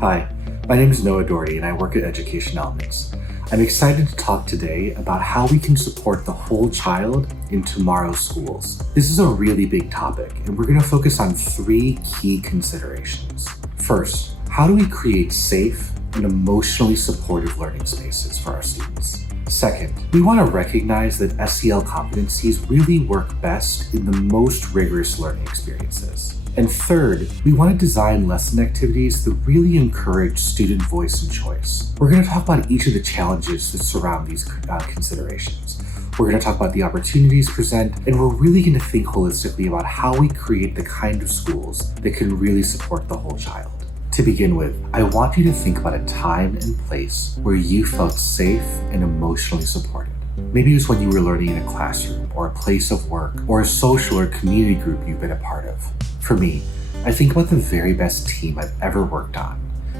Hi, my name is Noah Doherty and I work at Education Elements. I'm excited to talk today about how we can support the whole child in tomorrow's schools. This is a really big topic and we're going to focus on three key considerations. First, how do we create safe and emotionally supportive learning spaces for our students? Second, we want to recognize that SEL competencies really work best in the most rigorous learning experiences. And third, we want to design lesson activities that really encourage student voice and choice. We're going to talk about each of the challenges that surround these considerations. We're going to talk about the opportunities present, and we're really going to think holistically about how we create the kind of schools that can really support the whole child. To begin with, I want you to think about a time and place where you felt safe and emotionally supported. Maybe it was when you were learning in a classroom or a place of work or a social or community group you've been a part of. For me, I think about the very best team I've ever worked on,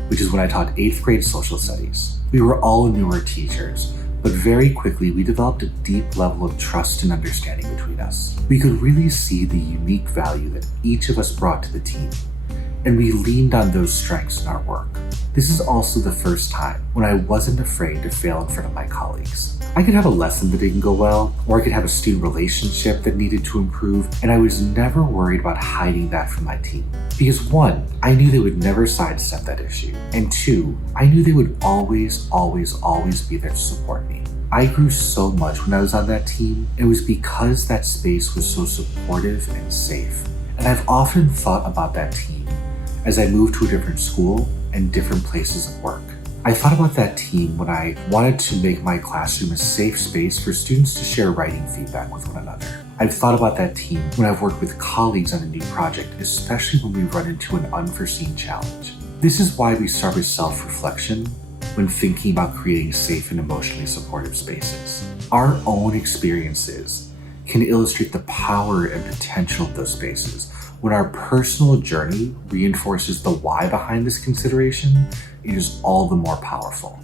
which is when I taught 8th grade social studies. We were all newer teachers, but very quickly we developed a deep level of trust and understanding between us. We could really see the unique value that each of us brought to the team, and we leaned on those strengths in our work. This is also the first time when I wasn't afraid to fail in front of my colleagues. I could have a lesson that didn't go well, or I could have a student relationship that needed to improve, and I was never worried about hiding that from my team. Because one, I knew they would never sidestep that issue, and two, I knew they would always be there to support me. I grew so much when I was on that team, and it was because that space was so supportive and safe. And I've often thought about that team as I moved to a different school and different places of work. I thought about that team when I wanted to make my classroom a safe space for students to share writing feedback with one another. I've thought about that team when I've worked with colleagues on a new project, especially when we run into an unforeseen challenge. This is why we start with self-reflection when thinking about creating safe and emotionally supportive spaces. Our own experiences can illustrate the power and potential of those spaces. When our personal journey reinforces the why behind this consideration, it is all the more powerful.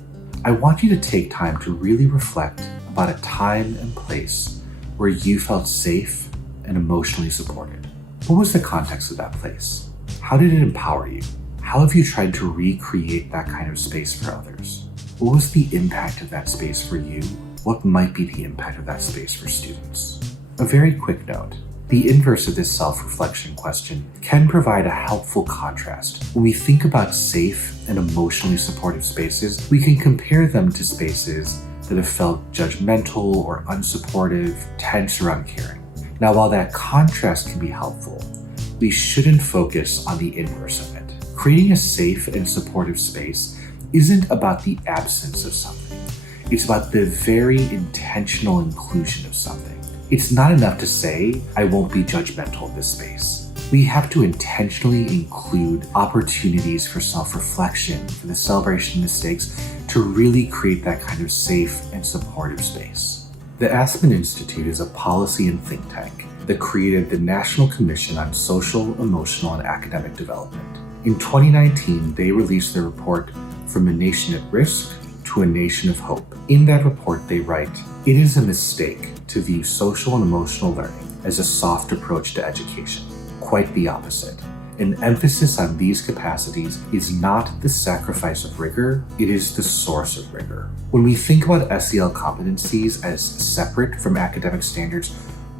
I want you to take time to really reflect about a time and place where you felt safe and emotionally supported. What was the context of that place? How did it empower you? How have you tried to recreate that kind of space for others? What was the impact of that space for you? What might be the impact of that space for students? A very quick note. The inverse of this self-reflection question can provide a helpful contrast. When we think about safe and emotionally supportive spaces, we can compare them to spaces that have felt judgmental or unsupportive, tense, or uncaring. Now, while that contrast can be helpful, we shouldn't focus on the inverse of it. Creating a safe and supportive space isn't about the absence of something. It's about the very intentional inclusion of something. It's not enough to say, I won't be judgmental in this space. We have to intentionally include opportunities for self-reflection, for the celebration of mistakes, to really create that kind of safe and supportive space. The Aspen Institute is a policy and think tank that created the National Commission on Social, Emotional, and Academic Development. In 2019, they released their report From a Nation at Risk to a Nation of Hope. In that report, they write, "It is a mistake to view social and emotional learning as a soft approach to education. Quite the opposite. An emphasis on these capacities is not the sacrifice of rigor, it is the source of rigor." When we think about SEL competencies as separate from academic standards,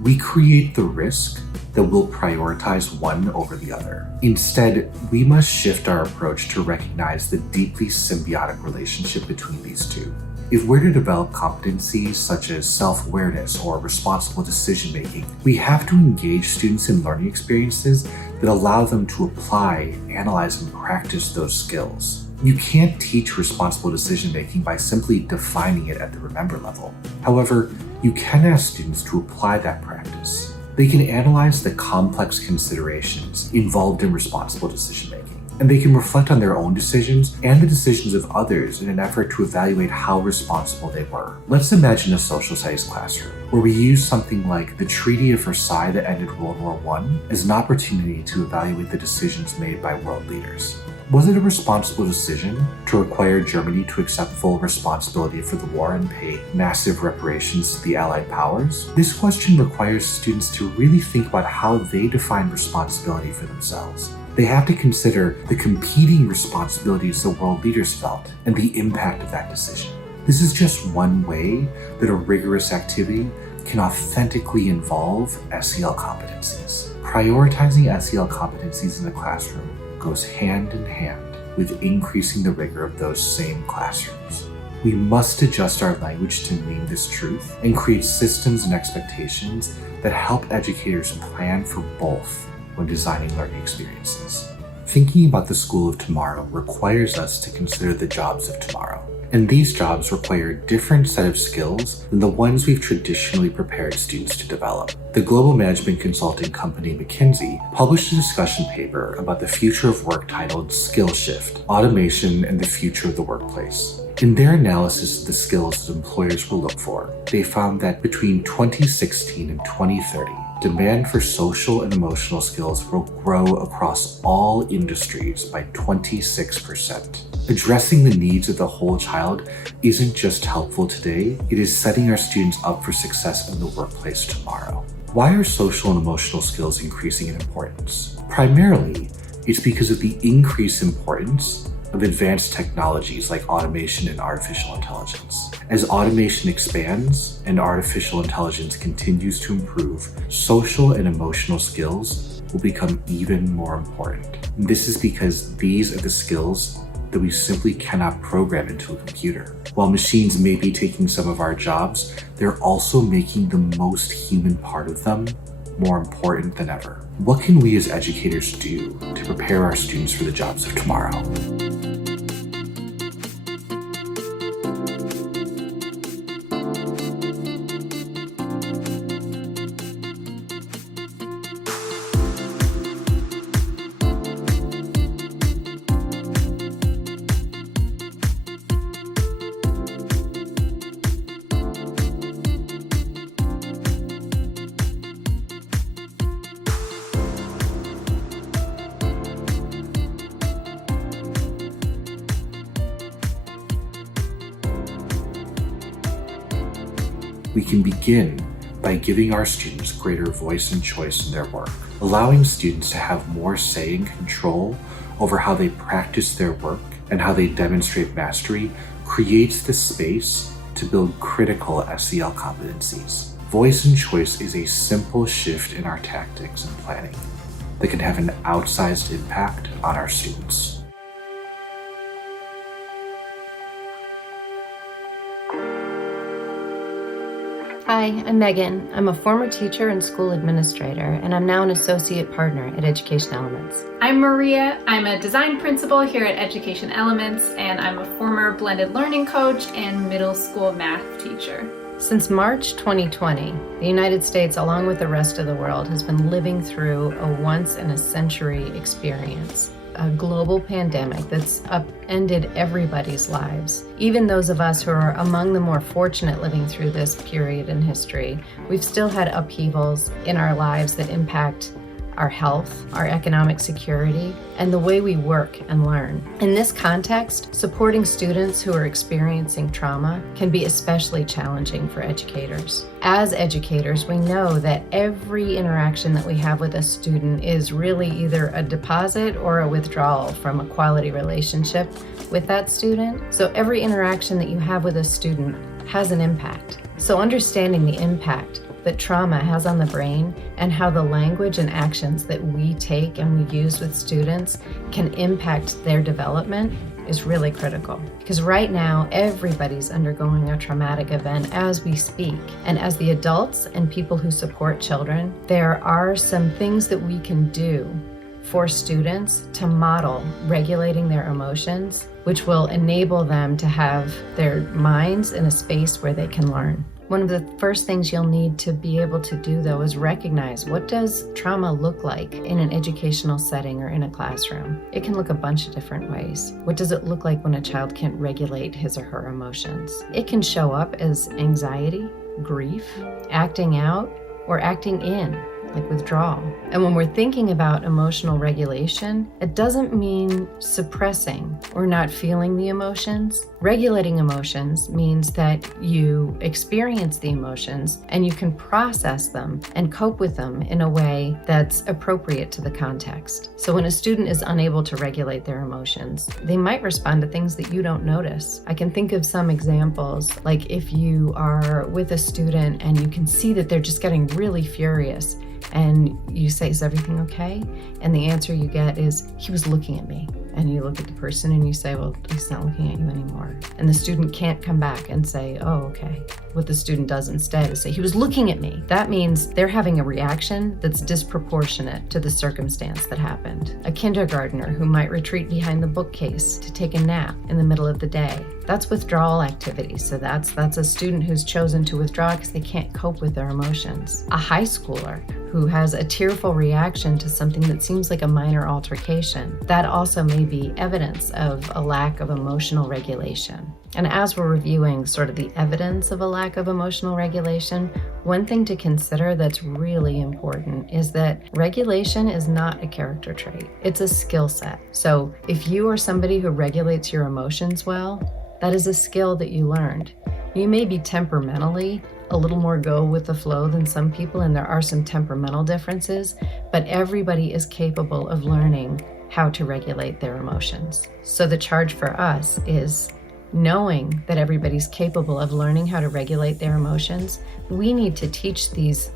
we create the risk that we'll prioritize one over the other. Instead, we must shift our approach to recognize the deeply symbiotic relationship between these two. If we're to develop competencies such as self-awareness or responsible decision-making, we have to engage students in learning experiences that allow them to apply, analyze, and practice those skills. You can't teach responsible decision-making by simply defining it at the remember level. However, you can ask students to apply that practice. They can analyze the complex considerations involved in responsible decision-making, and they can reflect on their own decisions and the decisions of others in an effort to evaluate how responsible they were. Let's imagine a social studies classroom where we use something like the Treaty of Versailles that ended World War I as an opportunity to evaluate the decisions made by world leaders. Was it a responsible decision to require Germany to accept full responsibility for the war and pay massive reparations to the Allied powers? This question requires students to really think about how they define responsibility for themselves. They have to consider the competing responsibilities the world leaders felt and the impact of that decision. This is just one way that a rigorous activity can authentically involve SEL competencies. Prioritizing SEL competencies in the classroom goes hand in hand with increasing the rigor of those same classrooms. We must adjust our language to name this truth and create systems and expectations that help educators plan for both when designing learning experiences. Thinking about the school of tomorrow requires us to consider the jobs of tomorrow. And these jobs require a different set of skills than the ones we've traditionally prepared students to develop. The global management consulting company McKinsey published a discussion paper about the future of work titled Skill Shift: Automation and the Future of the Workplace. In their analysis of the skills that employers will look for, they found that between 2016 and 2030, demand for social and emotional skills will grow across all industries by 26%. Addressing the needs of the whole child isn't just helpful today, it is setting our students up for success in the workplace tomorrow. Why are social and emotional skills increasing in importance? Primarily, it's because of the increased importance of advanced technologies like automation and artificial intelligence. As automation expands and artificial intelligence continues to improve, social and emotional skills will become even more important. This is because these are the skills that we simply cannot program into a computer. While machines may be taking some of our jobs, they're also making the most human part of them more important than ever. What can we as educators do to prepare our students for the jobs of tomorrow? We can begin by giving our students greater voice and choice in their work, allowing students to have more say and control over how they practice their work and how they demonstrate mastery creates the space to build critical SEL competencies. Voice and choice is a simple shift in our tactics and planning that can have an outsized impact on our students. Hi, I'm Megan. I'm a former teacher and school administrator, and I'm now an associate partner at Education Elements. I'm Maria. I'm a design principal here at Education Elements, and I'm a former blended learning coach and middle school math teacher. Since March 2020, the United States, along with the rest of the world, has been living through a once-in-a-century experience. A global pandemic that's upended everybody's lives. Even those of us who are among the more fortunate living through this period in history, we've still had upheavals in our lives that impact our health, our economic security, and the way we work and learn. In this context, supporting students who are experiencing trauma can be especially challenging for educators. As educators, we know that every interaction that we have with a student is really either a deposit or a withdrawal from a quality relationship with that student. So every interaction that you have with a student has an impact. So understanding the impact that trauma has on the brain and how the language and actions that we take and we use with students can impact their development is really critical. Because right now, everybody's undergoing a traumatic event as we speak. And as the adults and people who support children, there are some things that we can do for students to model regulating their emotions, which will enable them to have their minds in a space where they can learn. One of the first things you'll need to be able to do, though, is recognize, what does trauma look like in an educational setting or in a classroom? It can look a bunch of different ways. What does it look like when a child can't regulate his or her emotions? It can show up as anxiety, grief, acting out, or acting in. like withdrawal. And when we're thinking about emotional regulation, it doesn't mean suppressing or not feeling the emotions. Regulating emotions means that you experience the emotions and you can process them and cope with them in a way that's appropriate to the context. So when a student is unable to regulate their emotions, they might respond to things that you don't notice. I can think of some examples, like if you are with a student and you can see that they're just getting really furious, and you say, "Is everything okay?" And the answer you get is, "He was looking at me." And you look at the person and you say, "Well, he's not looking at you anymore." And the student can't come back and say, "Oh, okay." What the student does instead is say, "He was looking at me." That means they're having a reaction that's disproportionate to the circumstance that happened. A kindergartner who might retreat behind the bookcase to take a nap in the middle of the day. That's withdrawal activity. So that's a student who's chosen to withdraw because they can't cope with their emotions. A high schooler who has a tearful reaction to something that seems like a minor altercation. That also may be evidence of a lack of emotional regulation. And as we're reviewing sort of the evidence of a lack of emotional regulation, one thing to consider that's really important is that regulation is not a character trait. It's a skill set. So if you are somebody who regulates your emotions well, that is a skill that you learned. You may be temperamentally a little more go with the flow than some people, and there are some temperamental differences, but everybody is capable of learning how to regulate their emotions. So the charge for us is knowing that everybody's capable of learning how to regulate their emotions. We need to teach these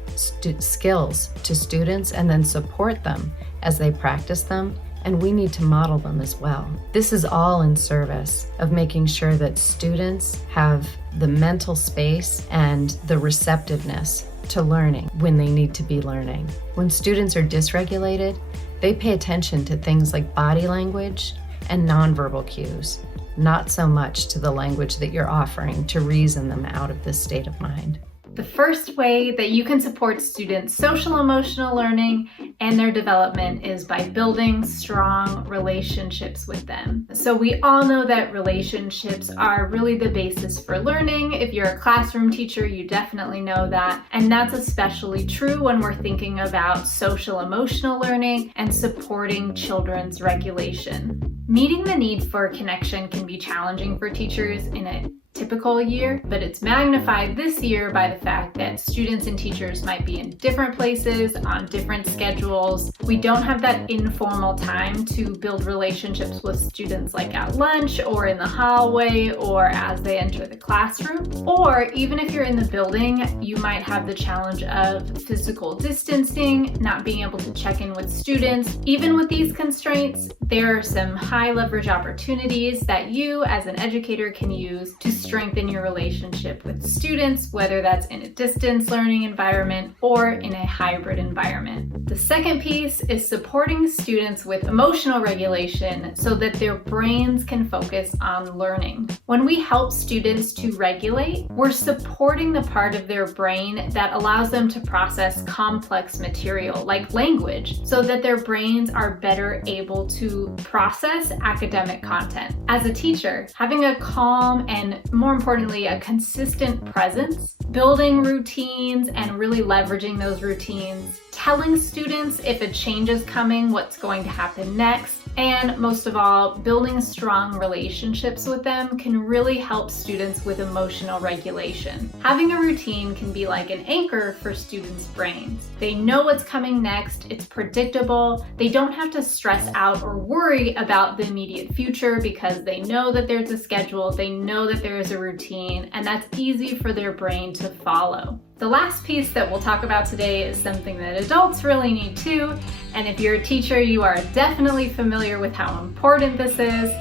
skills to students and then support them as they practice them, and we need to model them as well. This is all in service of making sure that students have the mental space and the receptiveness to learning when they need to be learning. When students are dysregulated, they pay attention to things like body language and nonverbal cues, not so much to the language that you're offering to reason them out of this state of mind. The first way that you can support students' social emotional learning and their development is by building strong relationships with them. So we all know that relationships are really the basis for learning. If you're a classroom teacher, you definitely know that. And that's especially true when we're thinking about social emotional learning and supporting children's regulation. Meeting the need for connection can be challenging for teachers in a typical year, but it's magnified this year by the fact that students and teachers might be in different places on different schedules. We don't have that informal time to build relationships with students like at lunch or in the hallway or as they enter the classroom. Or even if you're in the building, you might have the challenge of physical distancing, not being able to check in with students. Even with these constraints, there are some high leverage opportunities that you as an educator can use to strengthen your relationship with students, whether that's in a distance learning environment or in a hybrid environment. The second piece is supporting students with emotional regulation so that their brains can focus on learning. When we help students to regulate, we're supporting the part of their brain that allows them to process complex material like language so that their brains are better able to process academic content. As a teacher, having a calm and more importantly, a consistent presence, building routines and really leveraging those routines, telling students if a change is coming, what's going to happen next, and most of all, building strong relationships with them can really help students with emotional regulation. Having a routine can be like an anchor for students' brains. They know what's coming next, it's predictable, they don't have to stress out or worry about the immediate future because they know that there's a schedule, they know that there is a routine, and that's easy for their brain to follow. The last piece that we'll talk about today is something that adults really need too, and if you're a teacher, you are definitely familiar with how important this is: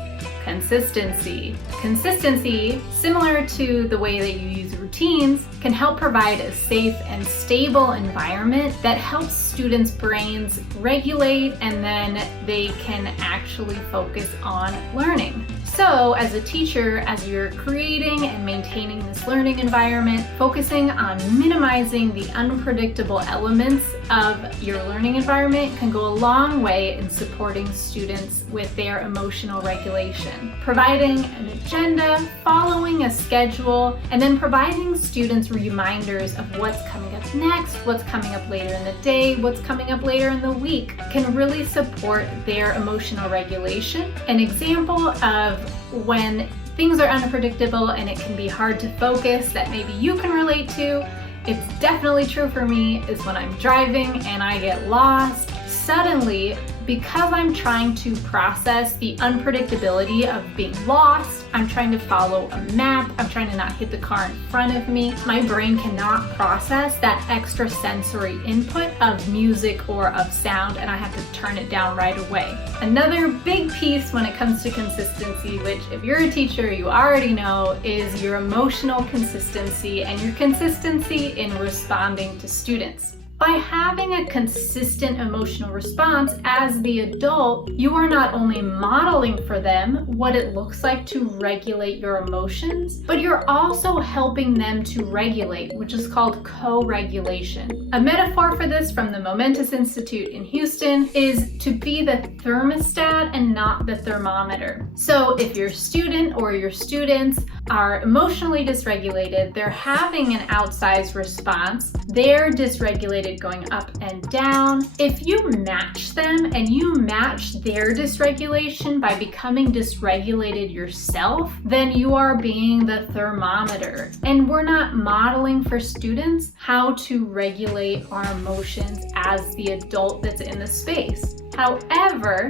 consistency. Consistency, similar to the way that you use routines, can help provide a safe and stable environment that helps students' brains regulate, and then they can actually focus on learning. So as a teacher, as you're creating and maintaining this learning environment, focusing on minimizing the unpredictable elements of your learning environment can go a long way in supporting students with their emotional regulation. Providing an agenda, following a schedule, and then providing students reminders of what's coming up next, what's coming up later in the day, what's coming up later in the week can really support their emotional regulation. An example of when things are unpredictable and it can be hard to focus that maybe you can relate to, it's definitely true for me, is when I'm driving and I get lost. Suddenly, because I'm trying to process the unpredictability of being lost, I'm trying to follow a map, I'm trying to not hit the car in front of me, my brain cannot process that extra sensory input of music or of sound, and I have to turn it down right away. Another big piece when it comes to consistency, which if you're a teacher you already know, is your emotional consistency and your consistency in responding to students. By having a consistent emotional response as the adult, you are not only modeling for them what it looks like to regulate your emotions, but you're also helping them to regulate, which is called co-regulation. A metaphor for this from the Momentous Institute in Houston is to be the thermostat and not the thermometer. So if your student or your students are emotionally dysregulated, they're having an outsized response, they're dysregulated going up and down. If you match them and you match their dysregulation by becoming dysregulated yourself, then you are being the thermometer. And we're not modeling for students how to regulate our emotions as the adult that's in the space. However,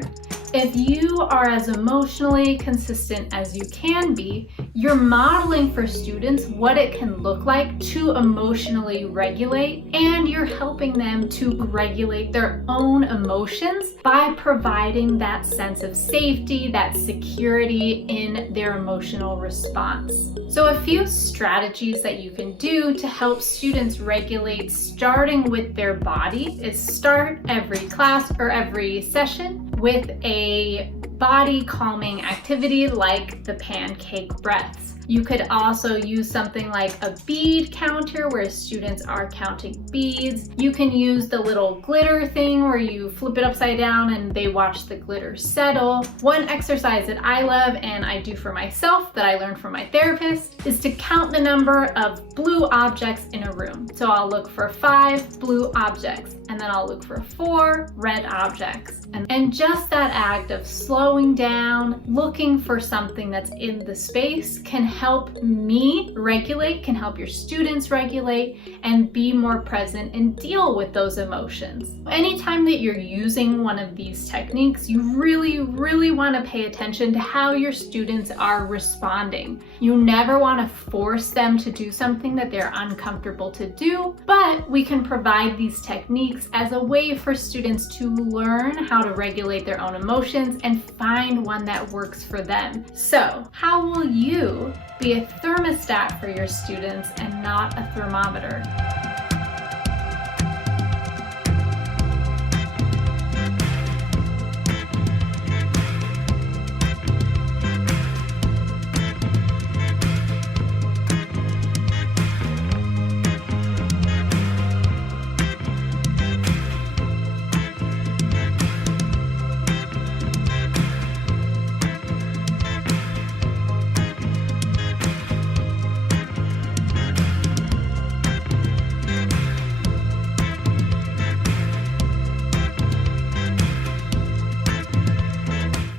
if you are as emotionally consistent as you can be, you're modeling for students what it can look like to emotionally regulate, and you're helping them to regulate their own emotions by providing that sense of safety, that security in their emotional response. So a few strategies that you can do to help students regulate starting with their body is start every class or every session with a body calming activity like the pancake breaths. You could also use something like a bead counter where students are counting beads. You can use the little glitter thing where you flip it upside down and they watch the glitter settle. One exercise that I love and I do for myself that I learned from my therapist is to count the number of blue objects in a room. So I'll look for 5 blue objects and then I'll look for 4 red objects. And just that act of slowing down, looking for something that's in the space can help me regulate, can help your students regulate, and be more present and deal with those emotions. Anytime that you're using one of these techniques, you really want to pay attention to how your students are responding. You never want to force them to do something that they're uncomfortable to do, but we can provide these techniques as a way for students to learn how to regulate their own emotions and find one that works for them. So, how will you be a thermostat for your students and not a thermometer?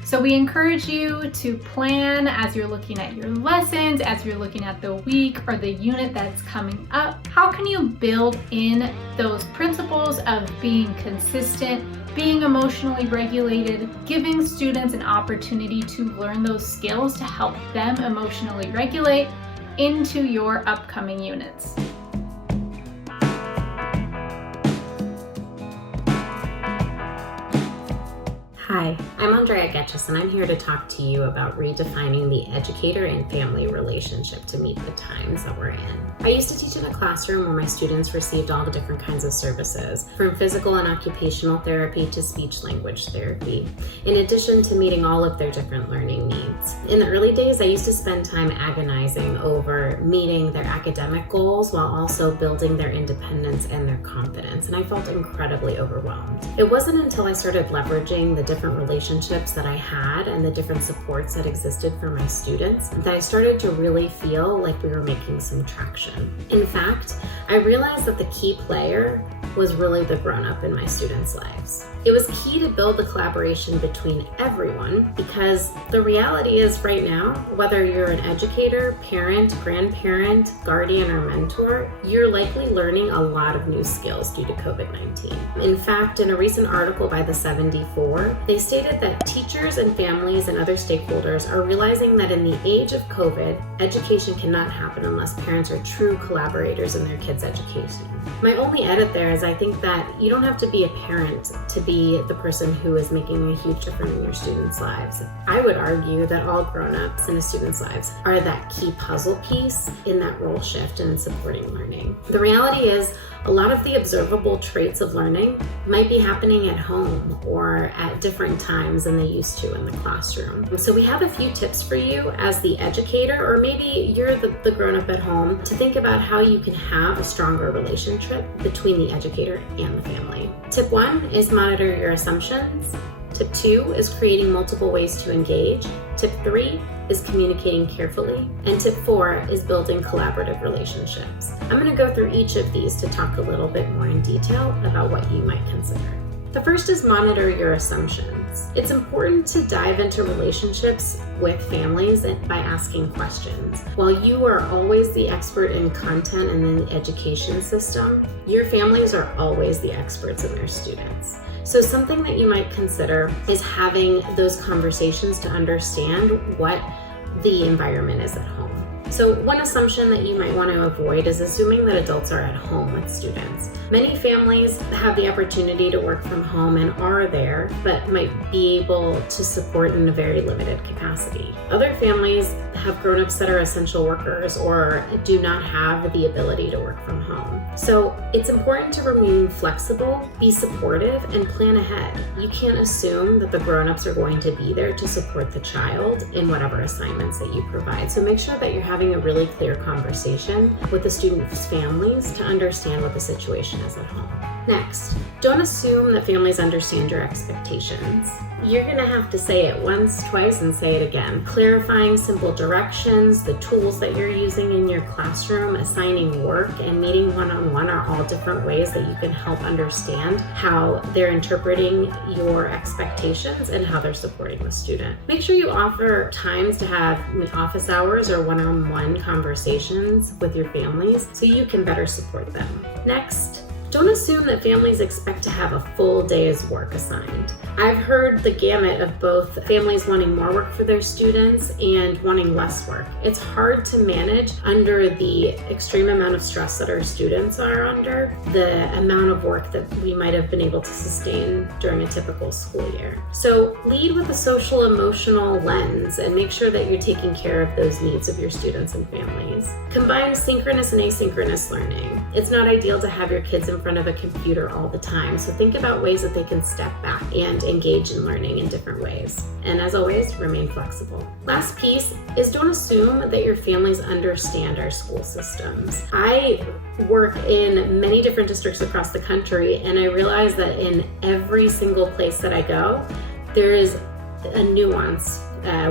So we encourage you to plan as you're looking at your lessons, as you're looking at the week or the unit that's coming up. How can you build in those principles of being consistent, being emotionally regulated, giving students an opportunity to learn those skills to help them emotionally regulate into your upcoming units? Hi, I'm Andrea Getchis, and I'm here to talk to you about redefining the educator and family relationship to meet the times that we're in. I used to teach in a classroom where my students received all the different kinds of services, from physical and occupational therapy to speech language therapy, in addition to meeting all of their different learning needs. In the early days, I used to spend time agonizing over meeting their academic goals while also building their independence and their confidence, and I felt incredibly overwhelmed. It wasn't until I started leveraging the different relationships that I had and the different supports that existed for my students that I started to really feel like we were making some traction. In fact, I realized that the key player was really the grown-up in my students' lives. It was key to build the collaboration between everyone, because the reality is right now, whether you're an educator, parent, grandparent, guardian, or mentor, you're likely learning a lot of new skills due to COVID-19. In fact, in a recent article by the 74, they stated that teachers and families and other stakeholders are realizing that in the age of COVID, education cannot happen unless parents are true collaborators in their kids' education. My only edit there is I think that you don't have to be a parent to be the person who is making a huge difference in your students' lives. I would argue that all grown-ups in a student's lives are that key puzzle piece in that role shift and in supporting learning. The reality is a lot of the observable traits of learning might be happening at home or at different times than they used to in the classroom. So we have a few tips for you as the educator, or maybe you're the grown-up at home, to think about how you can have a stronger relationship between the educator and the family. Tip 1 is monitor your assumptions. Tip 2 is creating multiple ways to engage. Tip 3 is communicating carefully. And tip 4 is building collaborative relationships. I'm going to go through each of these to talk a little bit more in detail about what you might consider. The first is monitor your assumptions. It's important to dive into relationships with families by asking questions. While you are always the expert in content and in the education system, your families are always the experts in their students. So something that you might consider is having those conversations to understand what the environment is at home. So one assumption that you might want to avoid is assuming that adults are at home with students. Many families have the opportunity to work from home and are there, but might be able to support in a very limited capacity. Other families have grown-ups that are essential workers or do not have the ability to work from home. So it's important to remain flexible, be supportive, and plan ahead. You can't assume that the grown-ups are going to be there to support the child in whatever assignments that you provide. So make sure that you're having a really clear conversation with the students' families to understand what the situation is at home. Next, don't assume that families understand your expectations. You're going to have to say it once, twice, and say it again. Clarifying simple directions, the tools that you're using in your classroom, assigning work, and meeting one-on-one are all different ways that you can help understand how they're interpreting your expectations and how they're supporting the student. Make sure you offer times to have office hours or one-on-one conversations with your families so you can better support them. Next, don't assume that families expect to have a full day's work assigned. I've heard the gamut of both families wanting more work for their students and wanting less work. It's hard to manage under the extreme amount of stress that our students are under, the amount of work that we might have been able to sustain during a typical school year. So lead with a social emotional lens and make sure that you're taking care of those needs of your students and families. Combine synchronous and asynchronous learning. It's not ideal to have your kids in front of a computer all the time, so think about ways that they can step back and engage in learning in different ways. And as always, remain flexible. Last piece is don't assume that your families understand our school systems. I work in many different districts across the country, and I realize that in every single place that I go, there is a nuance.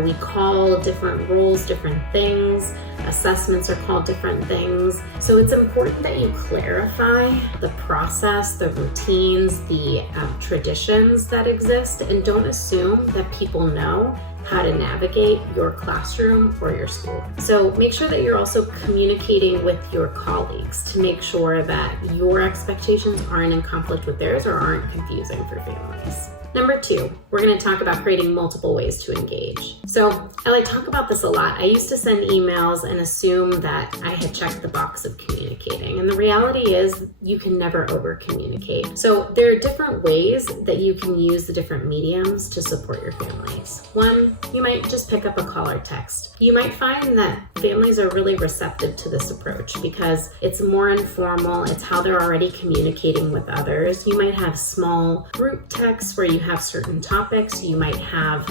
We call different roles different things. Assessments are called different things. So it's important that you clarify the process, the routines, the traditions that exist, and don't assume that people know how to navigate your classroom or your school. So make sure that you're also communicating with your colleagues to make sure that your expectations aren't in conflict with theirs or aren't confusing for families. Number 2, we're going to talk about creating multiple ways to engage. So I talk about this a lot. I used to send emails and assume that I had checked the box of communicating. And the reality is you can never over communicate. So there are different ways that you can use the different mediums to support your families. One, you might just pick up a call or text. You might find that families are really receptive to this approach because it's more informal. It's how they're already communicating with others. You might have small group texts where you have certain topics. You might have,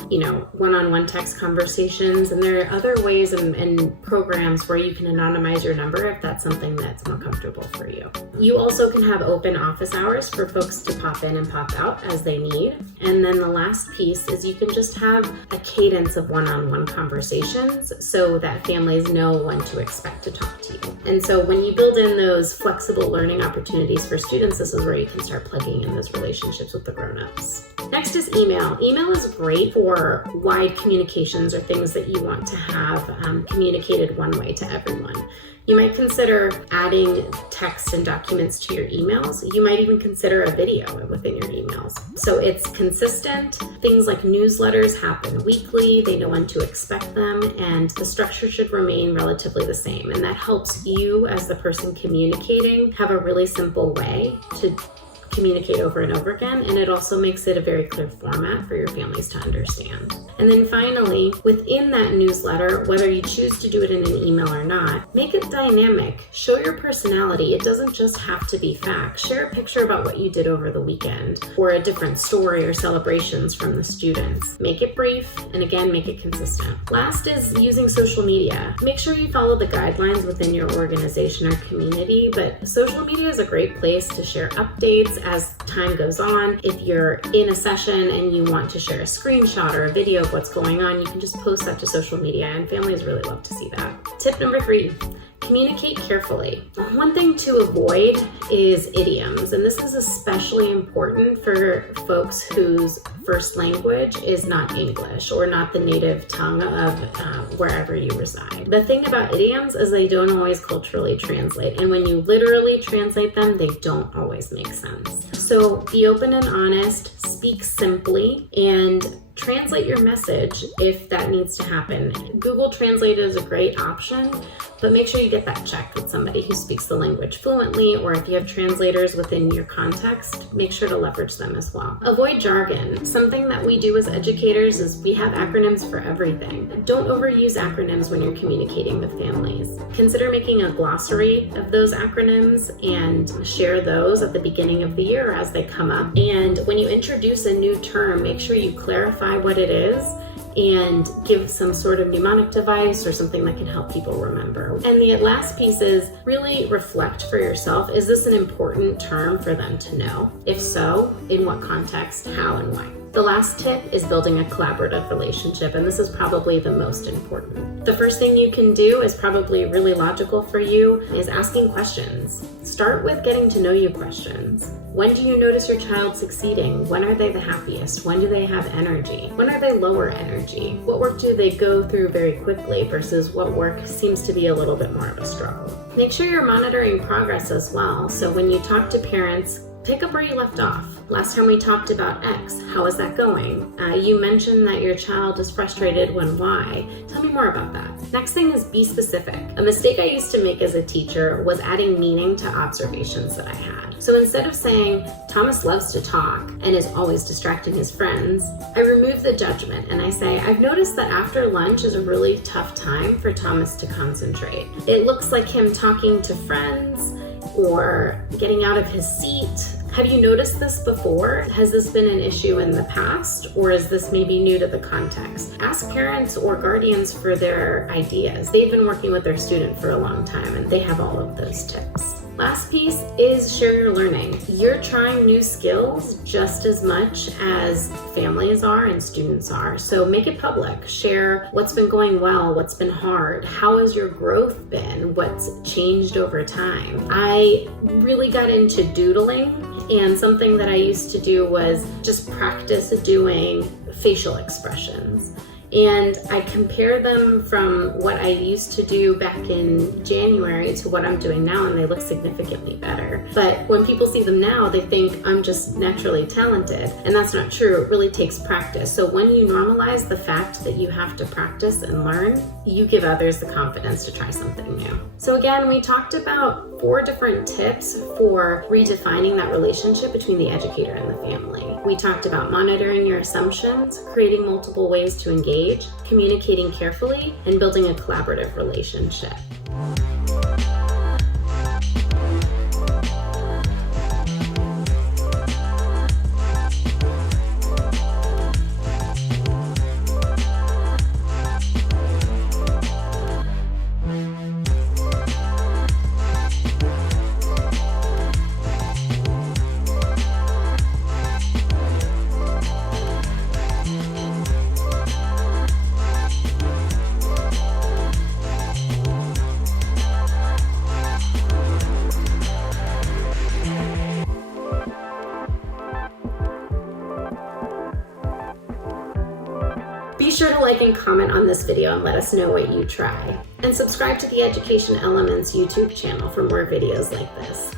one-on-one text conversations, and there are other ways and programs where you can anonymize your number if that's something that's more comfortable for you. You also can have open office hours for folks to pop in and pop out as they need. And then the last piece is you can just have a cadence of one-on-one conversations so that families know when to expect to talk to you. And so when you build in those flexible learning opportunities for students, this is where you can start plugging in those relationships with the grown-ups. Next is email. Email is great for wide communications or things that you want to have communicated one way to everyone. You might consider adding text and documents to your emails. You might even consider a video within your emails. So it's consistent. Things like newsletters happen weekly. They know when to expect them, and the structure should remain relatively the same. And that helps you as the person communicating have a really simple way to communicate over and over again, and it also makes it a very clear format for your families to understand. And then finally, within that newsletter, whether you choose to do it in an email or not, make it dynamic. Show your personality. It doesn't just have to be facts. Share a picture about what you did over the weekend or a different story or celebrations from the students. Make it brief, and again, make it consistent. Last is using social media. Make sure you follow the guidelines within your organization or community, but social media is a great place to share updates as time goes on. If you're in a session and you want to share a screenshot or a video of what's going on, you can just post that to social media, and families really love to see that. Tip number 3, communicate carefully. One thing to avoid is idioms, and this is especially important for folks whose first language is not English or not the native tongue of wherever you reside. The thing about idioms is they don't always culturally translate, and when you literally translate them, they don't always make sense. So be open and honest, speak simply, and translate your message if that needs to happen. Google Translate is a great option, but make sure you get that checked with somebody who speaks the language fluently, or if you have translators within your context, make sure to leverage them as well. Avoid jargon. Something that we do as educators is we have acronyms for everything. Don't overuse acronyms when you're communicating with families. Consider making a glossary of those acronyms and share those at the beginning of the year as they come up. And when you introduce a new term, make sure you clarify what it is and give some sort of mnemonic device or something that can help people remember. And the last piece is really reflect for yourself. Is this an important term for them to know? If so, in what context, how, and why? The last tip is building a collaborative relationship, and this is probably the most important. The first thing you can do is probably really logical for you is asking questions. Start with getting to know you questions. When do you notice your child succeeding? When are they the happiest? When do they have energy? When are they lower energy? What work do they go through very quickly versus what work seems to be a little bit more of a struggle? Make sure you're monitoring progress as well. So when you talk to parents, pick up where you left off. Last time we talked about X. How is that going? You mentioned that your child is frustrated when Y. Tell me more about that. Next thing is be specific. A mistake I used to make as a teacher was adding meaning to observations that I had. So instead of saying, Thomas loves to talk and is always distracting his friends, I remove the judgment and I say, I've noticed that after lunch is a really tough time for Thomas to concentrate. It looks like him talking to friends or getting out of his seat. Have you noticed this before? Has this been an issue in the past, or is this maybe new to the context? Ask parents or guardians for their ideas. They've been working with their student for a long time and they have all of those tips. Last piece is share your learning. You're trying new skills just as much as families are and students are. So make it public. Share what's been going well, what's been hard, how has your growth been, what's changed over time. I really got into doodling, and something that I used to do was just practice doing facial expressions. And I compare them from what I used to do back in January to what I'm doing now, and they look significantly better. But when people see them now, they think I'm just naturally talented, and that's not true. It really takes practice. So when you normalize the fact that you have to practice and learn, you give others the confidence to try something new. So again, we talked about 4 different tips for redefining that relationship between the educator and the family. We talked about monitoring your assumptions, creating multiple ways to engage, communicating carefully, and building a collaborative relationship. Be sure to like and comment on this video and let us know what you try. And subscribe to the Education Elements YouTube channel for more videos like this.